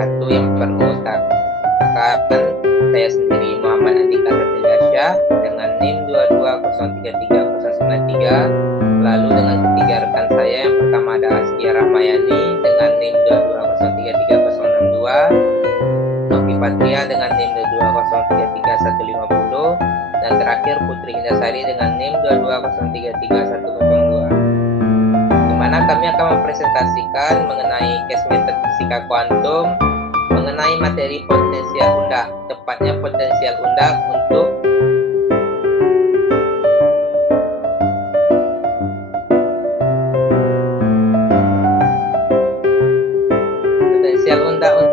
satu yang berusahakan saya sendiri Muhammad Andika Satya dengan NIM 2203393, lalu dengan ketiga rekan saya yang pertama ada Askia Rahmayani dengan NIM 220336062, Novi Patria dengan NIM 220335150, dan terakhir Putri Indasari dengan NIM 220333102, di mana kami akan mempresentasikan mengenai case method fisika kuantum mengenai materi potensial undak, tepatnya potensial undak untuk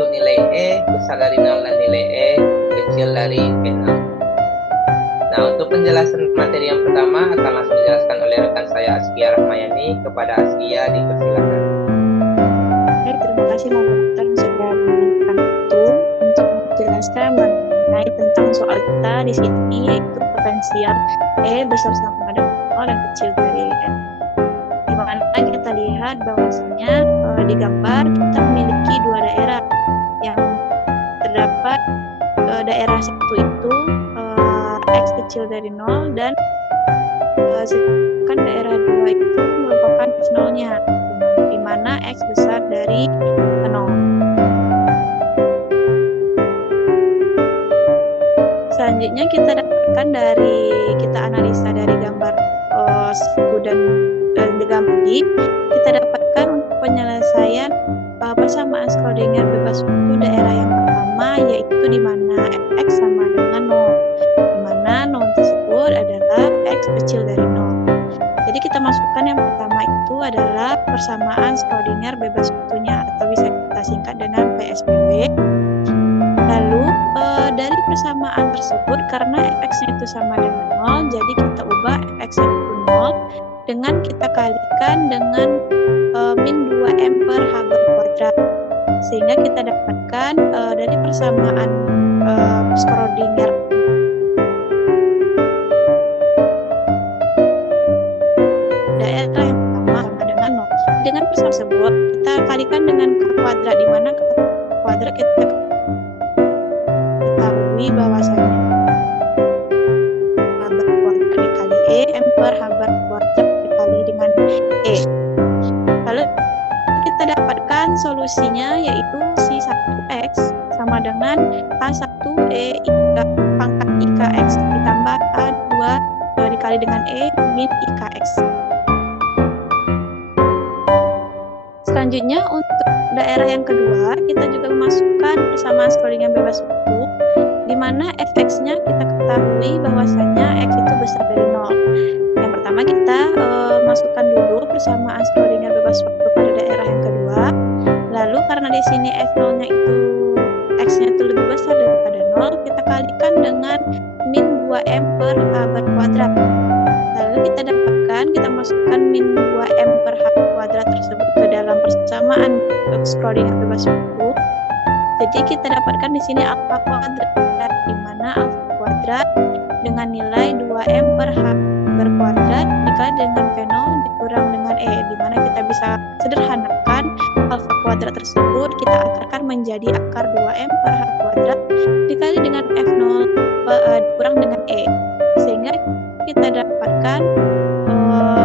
nilai E besar dari 0 dan nilai E kecil dari P0. Nah, untuk penjelasan materi yang pertama akan langsung dijelaskan oleh rekan saya Askia Rahmayani. Kepada Askia, dipersilakan. Terima kasih moderator sudah memberikan waktu untuk menjelaskan mengenai tentang soal kita di sini, yaitu potensial E besar sama dengan 0 dan kecil dari E. Di mana kita lihat bahwasanya di gambar kita memiliki dua daerah yang terdapat. Daerah satu itu X kecil dari 0 dan sedangkan daerah 2 itu merupakan X 0-nya, di mana X besar dari 0. Selanjutnya kita dapatkan kita analisa dari gambar 1 dan gambar B, kita dapatkan untuk penyelesaian persamaan Schrödinger bebas waktu daerah yang pertama, yaitu di mana Fx sama dengan 0, di mana 0 tersebut adalah X kecil dari 0. Jadi kita masukkan yang pertama itu adalah persamaan Schrödinger bebas waktunya, atau bisa kita singkat dengan PSBW. Lalu dari persamaan tersebut, karena Fx-nya itu sama dengan 0, jadi kita ubah Fx-nya itu 0 dengan kita kalikan dengan min 2m per h berkuadrat, sehingga kita dapatkan dari persamaan Schrödinger daerah yang pertama sama dengan 0. Dengan persamaan tersebut kita kalikan dengan k kuadrat, di mana k kuadrat kita ketahui bahwasanya h berkuadrat dikali e, m per h berkuadrat dikali dengan e. Lalu kita dapatkan solusinya, yaitu si 1x sama dengan H1e pangkat IKX ditambah A2 dikali dengan E min IKX. Selanjutnya untuk daerah yang kedua, kita juga memasukkan persamaan Schrödinger bebas waktu, di mana Fx-nya kita ketahui bahwasanya X itu besar dari 0. Yang pertama kita masukkan dulu persamaan Schrödinger bebas waktu pada daerah yang kedua. Lalu karena di sini F0-nya itu X-nya itu lebih besar daripada 0, kita kalikan dengan min 2m per h berkuadrat. Lalu kita masukkan min 2m per h berkuadrat tersebut ke dalam persamaan Schrödinger bebas waktu. Jadi kita dapatkan di sini alfa kuadrat, di mana alfa kuadrat dengan nilai 2m per h berkuadrat dikali dengan V0 dikurang dengan E, di mana kita bisa sederhanakan alfa kuadrat tersebut kita akarkan menjadi akar 2m per h kuadrat dikali dengan F0 dikurang dengan E, sehingga kita dapatkan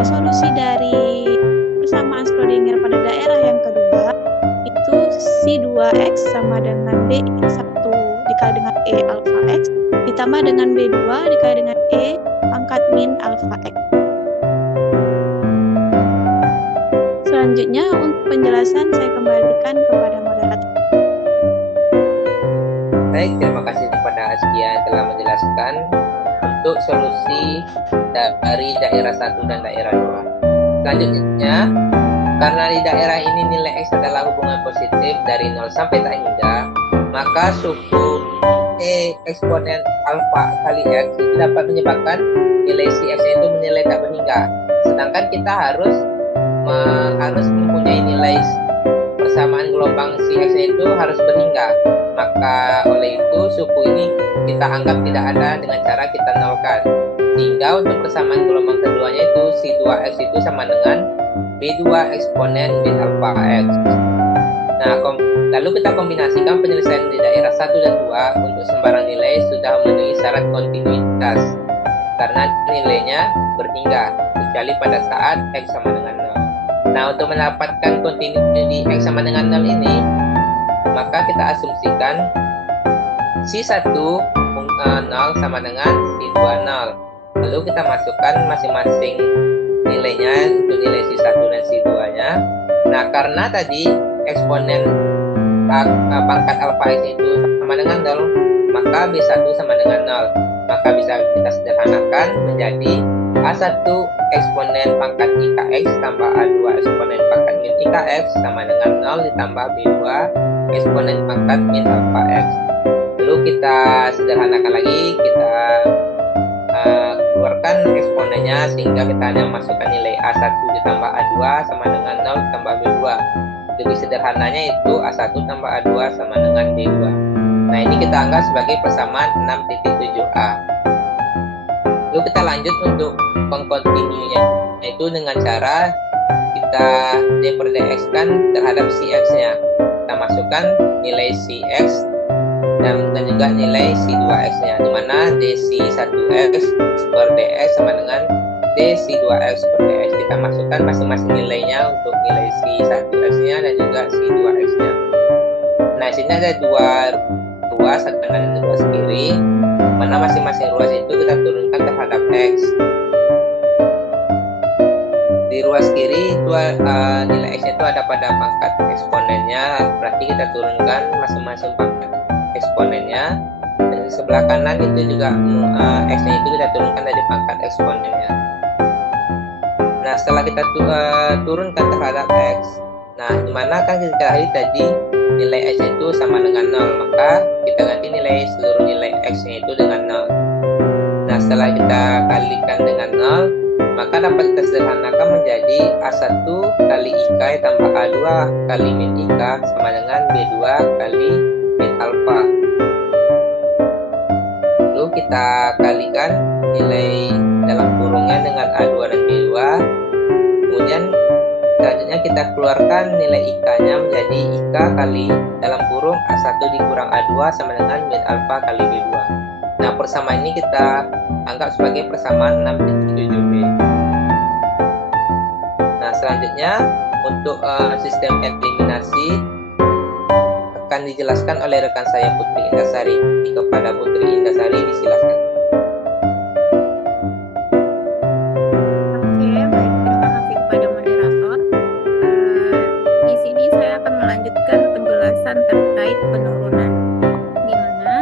solusi dari persamaan Schrödinger pada daerah yang kedua itu si 2x sama dengan bx1 dikali dengan E alfa x ditambah dengan B2 dikali dengan E pangkat min alfa x. Selanjutnya untuk penjelasan saya kembalikan kepada moderator. Baik, terima kasih kepada Askia yang telah menjelaskan untuk solusi dari daerah 1 dan daerah 2. Selanjutnya, karena di daerah ini nilai X adalah hubungan positif dari 0 sampai tak hingga, maka suku E eksponen alfa kali X itu dapat menyebabkan nilai si X itu menilai tak berhingga. Sedangkan kita harus mempunyai nilai persamaan gelombang si X itu harus berhingga. Maka oleh itu suku ini kita anggap tidak ada dengan cara kita nolkan. Sehingga untuk persamaan gelombang keduanya itu si 2X itu sama dengan B2 eksponen min alfa X. Nah, Lalu kita kombinasikan penyelesaian di daerah 1 dan 2 untuk sembarang nilai sudah memenuhi syarat kontinuitas karena nilainya berhingga kecuali pada saat X sama dengan 0. Nah, untuk mendapatkan kontinuitas di X sama dengan 0 ini, maka kita asumsikan Si1 0 sama dengan Si2 0. Lalu kita masukkan masing-masing nilainya untuk nilai Si1 dan Si2-nya. Nah, karena tadi eksponen pangkat alfa X itu sama dengan 0, maka B1 sama dengan 0. Maka bisa kita sederhanakan menjadi A1 eksponen pangkat IKX tambah A2 eksponen pangkat min IKX sama dengan 0 ditambah B2 eksponen pangkat min alfa X. Lalu kita sederhanakan lagi, kita keluarkan eksponennya sehingga kita hanya masukkan nilai A1 ditambah A2 sama dengan 0 ditambah B2. Lebih sederhananya itu A1 tambah A2 sama dengan B2. Nah, ini kita anggap sebagai persamaan 6.7a. Lalu kita lanjut untuk pengkontinunya, yaitu dengan cara kita d per dx kan terhadap Cx-nya. Kita masukkan nilai Cx dan juga nilai C2x-nya, di mana dC1x per dx sama dengan dC2x per dx. Kita masukkan masing-masing nilainya untuk nilai C1x-nya dan juga C2x-nya. Nah, sini ada dua ruas, satu kanan dan ruas kiri, mana masing-masing ruas itu kita turunkan terhadap X. Di ruas kiri itu nilai X-nya itu ada pada pangkat eksponennya, berarti kita turunkan masing-masing pangkat eksponennya. Dan di sebelah kanan itu juga X-nya itu kita turunkan dari pangkat eksponennya. Nah, setelah kita turunkan terhadap X, nah dimana kan kita cari tadi nilai X itu sama dengan 0, maka kita ganti nilai seluruh nilai X-nya itu dengan 0. Nah, setelah kita kalikan dengan 0, maka dapat kita sederhanakan menjadi A1 kali IK tambah A2 kali min IK sama dengan B2 kali min alfa. Lalu kita kalikan nilai dalam kurungnya dengan A2 dan B2. Kemudian selanjutnya kita keluarkan nilai IK-nya menjadi IK kali dalam kurung A1 dikurang A2 sama dengan min alfa kali B2. Nah, persamaan ini kita anggap sebagai persamaan 6.7b. Nah, selanjutnya untuk sistem eliminasi akan dijelaskan oleh rekan saya Putri Indasari. Kepada Putri Indasari disilakan. Oke, baik, terima kasih kepada moderator. Di sini saya akan melanjutkan penjelasan terkait penurunan. Di mana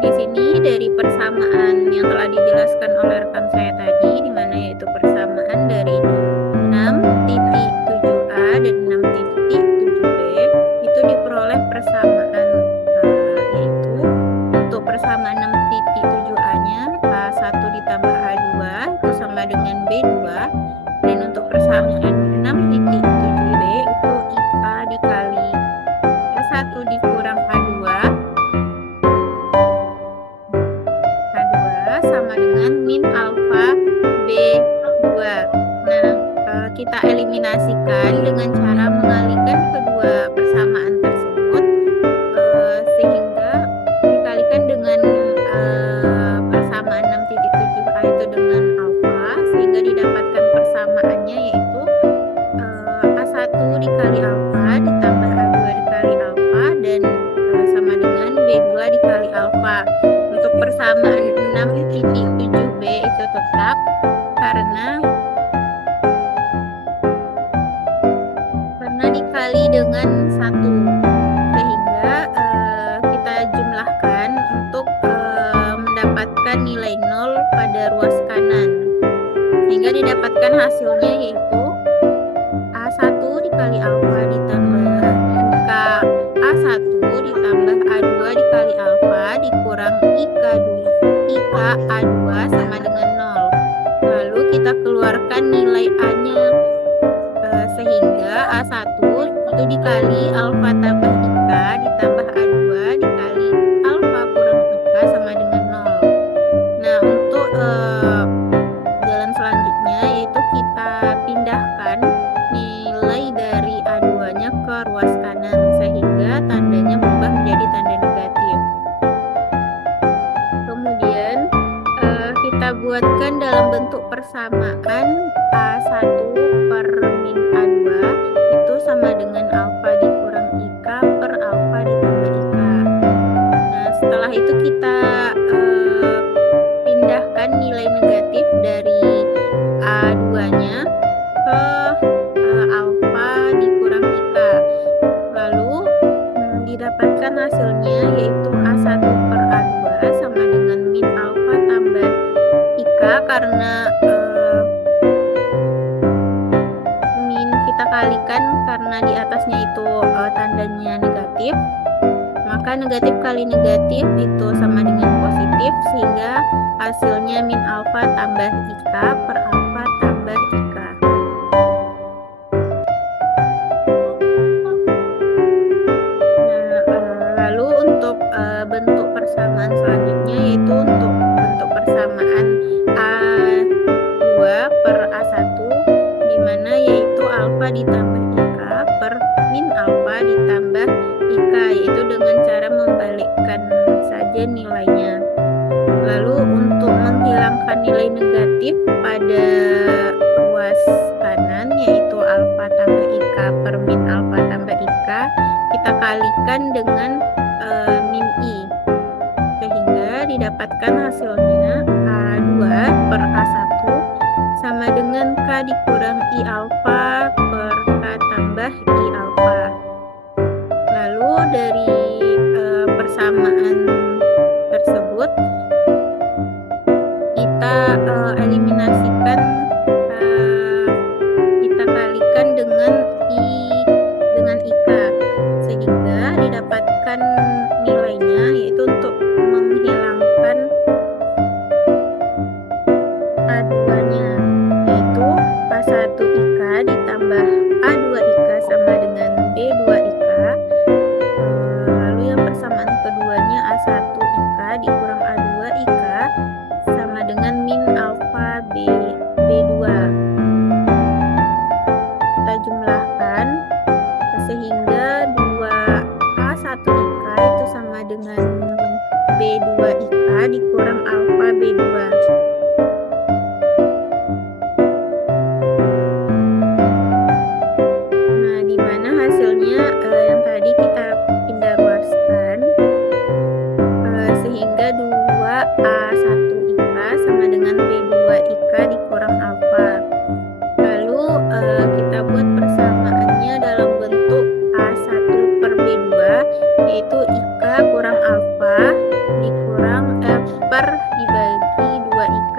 di sini dari persamaan yang telah dijelaskan oleh rekan saya tadi, di mana yaitu persamaan dari 6.7a dan 6.7b itu diperoleh persamaan, yaitu untuk persamaan 6.7a-nya A1 ditambah A2 itu sama dengan B2, dan untuk persamaan 6.7b itu IK dikali A1 dikurang A2 sama dengan min alfa B2. Nah, kita eliminasikan dengan cara mengalihkan kedua persamaan tersebut sehingga dikalikan dengan persamaan 6.7a itu dengan alfa, sehingga didapatkan persamaannya yaitu A1 dikali alfa ditambah A2 dikali alfa dan sama dengan B2 dikali alfa. Untuk persamaan 6.7b itu tetap karena dikali dengan 1, sehingga kita jumlahkan untuk mendapatkan nilai 0 pada ruas kanan, sehingga didapatkan hasilnya yaitu A1 dikali alfa ditambah IK A1 ditambah A2 dikali alfa dikurang IK A2 sama dengan 0. Lalu kita keluarkan nilai A-nya, sehingga A1 itu dikali alfa tambah IK ditambah A2 dikali alfa kurang IK sama dengan 0. Nah, untuk jalan selanjutnya yaitu kita pindahkan nilai dari A2-nya ke ruas kanan, sehingga tanda menjadi tanda negatif. Kemudian kita buatkan dalam bentuk persamaan A1 per min A2 itu sama dengan alfa dikurang IK per alfa ditambah IK. Nah, setelah itu kita pindahkan nilai negatif dari A2-nya ke alfa dikurang IK. Lalu didapatkan hasilnya yaitu A1 per A2 sama dengan min alfa tambah IK karena min kita kalikan karena di atasnya itu tandanya negatif, maka negatif kali negatif itu sama dengan positif sehingga hasilnya min alfa tambah IK per alfa tambah IK. Lalu untuk bentuk persamaan selanjutnya yaitu untuk bentuk persamaan A2 per A1 di mana yaitu alfa ditambah IK per min alfa ditambah IK, yaitu dengan cara membalikkan saja nilainya. Lalu untuk menghilangkan nilai negatif pada ruas kanan yaitu alfa tambah IK per min alfa tambah IK, kita kalikan dengan min I sehingga didapatkan hasilnya A2 per A1 sama dengan K dikurang I alfa per K tambah I alfa. Lalu dari persamaan tersebut kita eliminasikan, kita kalikan dengan IK sehingga didapatkan nilainya yaitu untuk menghilangkan A2-nya yaitu A1 IK ditambah A2 IK sama dengan B2 IK. Lalu yang persamaan keduanya A1 IK dikurang A2 IK sama dengan min alfa B2. Kita jumlahkan sehingga 2A1 IK itu sama dengan B2 IK dikurang alfa B2. Nah, di mana hasilnya yang tadi kita pindah ruaskan sehingga 2A1 IK sama dengan B2 IK dikurang alfa. Lalu kita buat persamaannya dalam bentuk A1 per B2 yaitu IK kurang alfa dikurang per dibagi 2IK.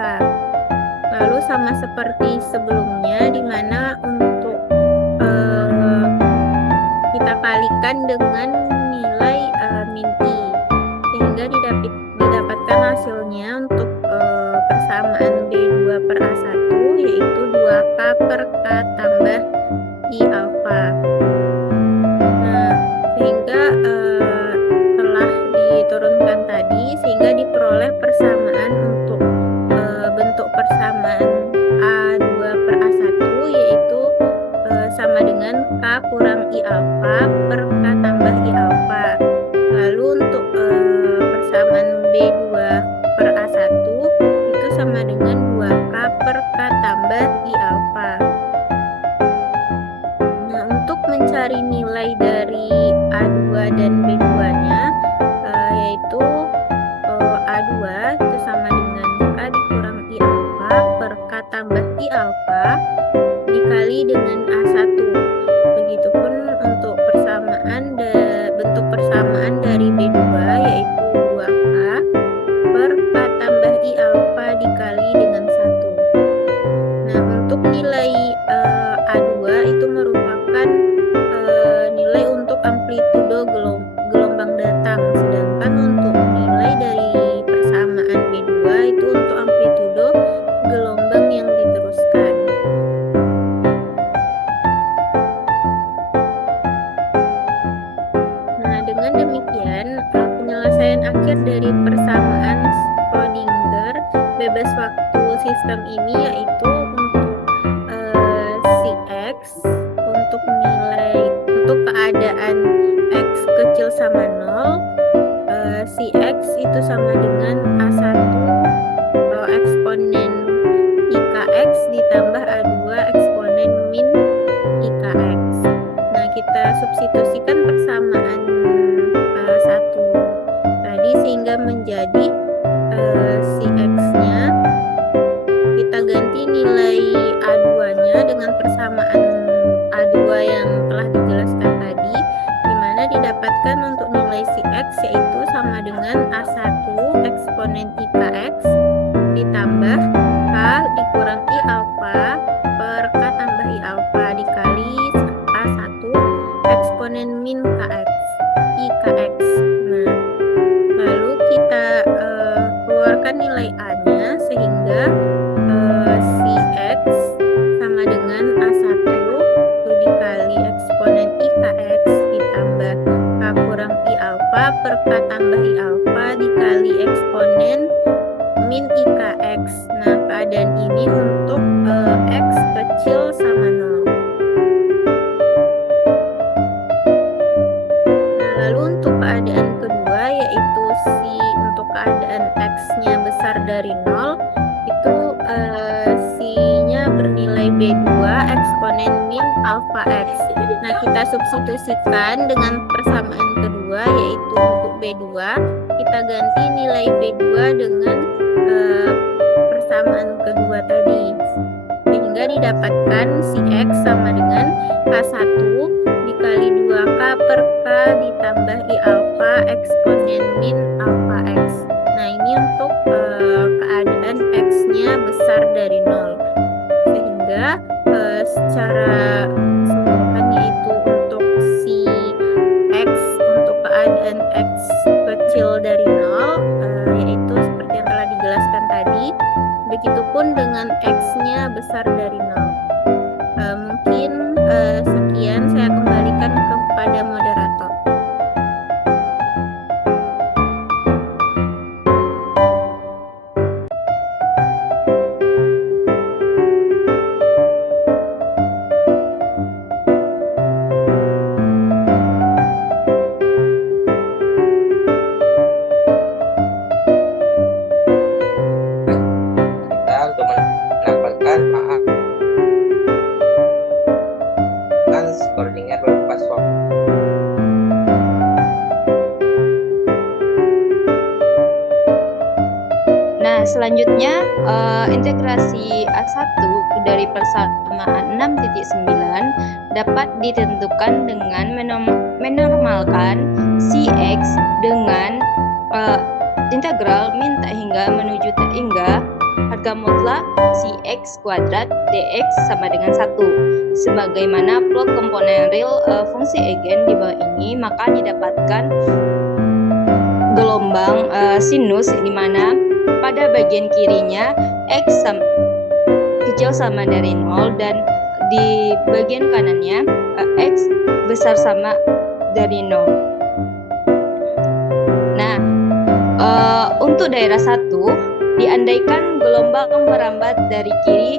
Lalu sama seperti sebelumnya di mana untuk kita kalikan dengan nilai min I sehingga didapatkan hasilnya untuk persamaan B2 per A1 yaitu 2K per K tambah I alfa. Nah, sehingga telah diturunkan tadi sehingga diperoleh persamaan untuk bentuk persamaan A2 per A1 yaitu sama dengan K kurang I alfa per K tambah I alfa. Lalu untuk persamaan B2 per A1 itu sama dengan 2K per K tambah I alfa. Nah, untuk mencari nilai dari A2 dan B2-nya yaitu A2 itu sama dengan K dikurang I alfa per K tambah I alfa dikali dengan A1. Begitupun untuk bentuk persamaan dari B2 yaitu 2K per K tambah I alfa dikali dengan 1. Nah, untuk nilai A2 itu merupakan nilai untuk amplitudo gelombang datang, sedangkan untuk nilai dari persamaan B2 itu untuk amplitudo gelombang yang diteruskan. Nah, dengan demikian penyelesaian akhir dari persamaan Schrödinger bebas waktu sistem ini yaitu untuk si X untuk keadaan X kecil sama 0 itu sama dengan A1 eksponen IKX ditambah A2 eksponen min IKX. Nah, kita substitusikan persamaan A1 tadi sehingga menjadi si X-nya kita ganti nilai A2-nya dengan persamaan A2 yang telah dijelaskan tadi, di mana didapatkan untuk nilai si X yaitu sama dengan A1 eksponen IKX ditambah K dikurang I alfa per K tambah I alfa dikali A1 eksponen min KX IKX. Nah, lalu kita keluarkan nilai A-nya sehingga si X sama dengan A1 itu dikali eksponen IKX ditambah K kurang I alfa per K tambah I alfa dikali eksponen min IKX. Nah, keadaan ini untuk X kecil sama 0. Nah, lalu untuk keadaan kedua yaitu untuk keadaan X-nya besar dari 0 itu C-nya bernilai B2 eksponen min alpha X. Nah, kita substitusikan dengan persamaan kedua yaitu untuk B2 kita ganti nilai B2 dengan persamaan kedua tadi sehingga didapatkan si X sama dengan K1 dikali 2K per K ditambah I alpha eksponen min alpha X. Nah, ini untuk keadaan X-nya besar dari 0 sehingga secara keseluruhan yaitu untuk si X untuk keadaan X kecil dari 0 yaitu seperti yang telah dijelaskan tadi, begitupun dengan X-nya besar dari 0. Mungkin sekian, saya kembalikan kepada moderator. Selanjutnya, integrasi A1 dari persamaan 6.9 dapat ditentukan dengan menormalkan si X dengan integral min tak hingga menuju tak hingga harga mutlak si X kuadrat dx sama dengan 1. Sebagaimana plot komponen real fungsi eigen di bawah ini, maka didapatkan gelombang sinus di mana pada bagian kirinya X kecil sama dari 0 dan di bagian kanannya X besar sama dari 0. Nah, untuk daerah 1 diandaikan gelombang merambat dari kiri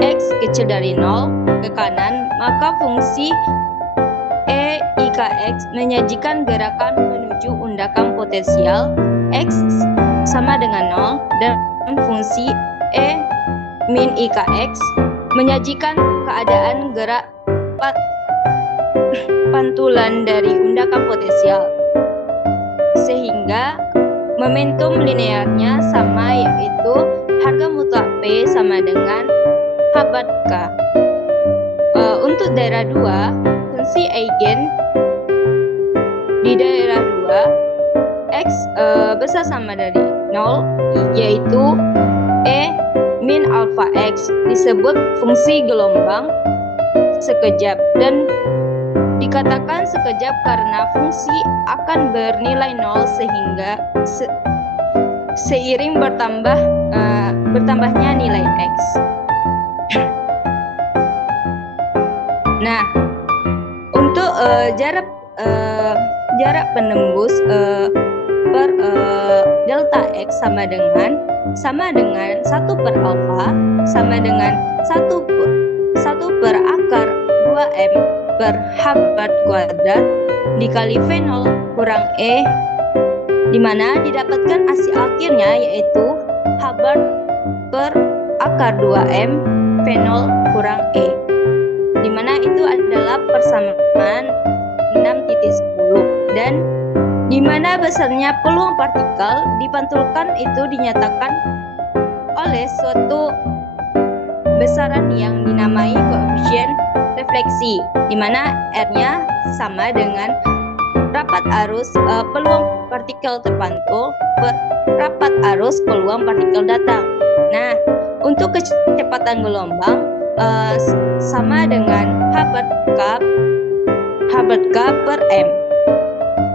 X kecil dari 0 ke kanan, maka fungsi E IKX menyajikan gerakan menuju undakan potensial X sama dengan 0 dan fungsi E min IKX menyajikan keadaan gerak pantulan dari undakan potensial sehingga momentum linearnya sama, yaitu harga mutlak P sama dengan H bar K. Untuk daerah 2, fungsi eigen di daerah 2 X besar sama dari 0 yaitu E min alpha X disebut fungsi gelombang sekejap dan dikatakan sekejap karena fungsi akan bernilai 0 sehingga seiring bertambahnya nilai X. Nah, untuk jarak penembus per delta X sama dengan 1 per alpha sama dengan 1 per akar 2M per H bar kuadrat dikali V0 kurang E di mana didapatkan hasil akhirnya yaitu H-bar per akar 2M V0 kurang E, di mana itu adalah persamaan 6.10 dan di mana besarnya peluang partikel dipantulkan itu dinyatakan oleh suatu besaran yang dinamai koefisien refleksi, di mana R-nya sama dengan rapat arus peluang partikel terpantul per rapat arus peluang partikel datang. Nah, untuk kecepatan gelombang sama dengan H bar K per M,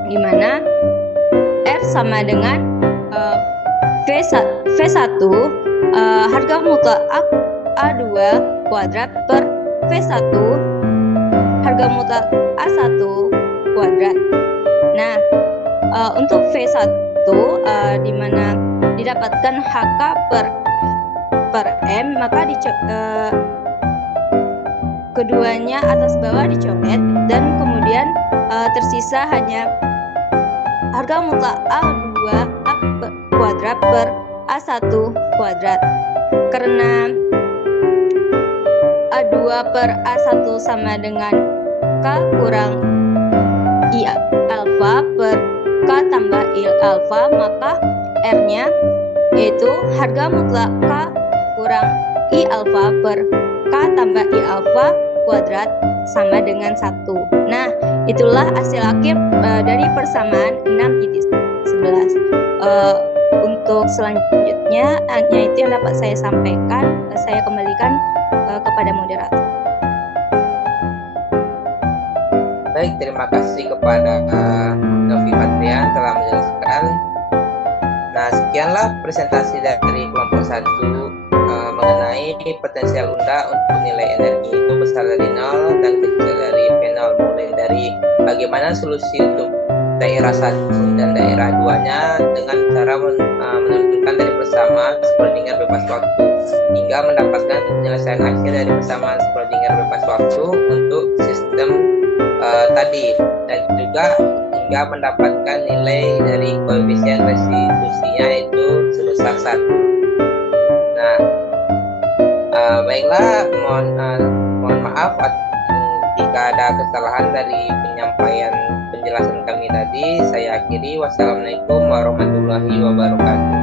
di mana R sama dengan V1 harga mutlak A2 kuadrat per V1 harga mutlak A1 kuadrat. Nah, untuk V1 di mana didapatkan HK per M, maka keduanya atas bawah dicoret dan kemudian tersisa hanya harga mutlak A2 kuadrat per A1 kuadrat. Karena A2 per A1 sama dengan K kurang I alfa per K tambah I alfa, maka R-nya yaitu harga mutlak K kurang I alfa per K tambah I alfa kuadrat sama dengan 1. Nah, itulah hasil akhir dari persamaan 6.11. Untuk selanjutnya hanya itu yang dapat saya sampaikan. Saya kembalikan kepada moderator. Baik, terima kasih kepada Novi Fatrian telah menjelaskan. Nah, sekianlah presentasi dari kelompok 1 mengenai potensial Unda untuk nilai energi itu besar dari 0 dan kecil dari V0, mulai dari bagaimana solusi untuk daerah 1 dan daerah 2-nya dengan cara menentukan dari persamaan Schrödinger bebas waktu hingga mendapatkan penyelesaian akhir dari persamaan Schrödinger bebas waktu untuk sistem tadi, dan juga hingga mendapatkan nilai dari koefisien restitusinya itu sebesar 1. Nah, baiklah, mohon maaf jika ada kesalahan dari penyampaian penjelasan kami tadi. Saya akhiri. Wassalamualaikum warahmatullahi wabarakatuh.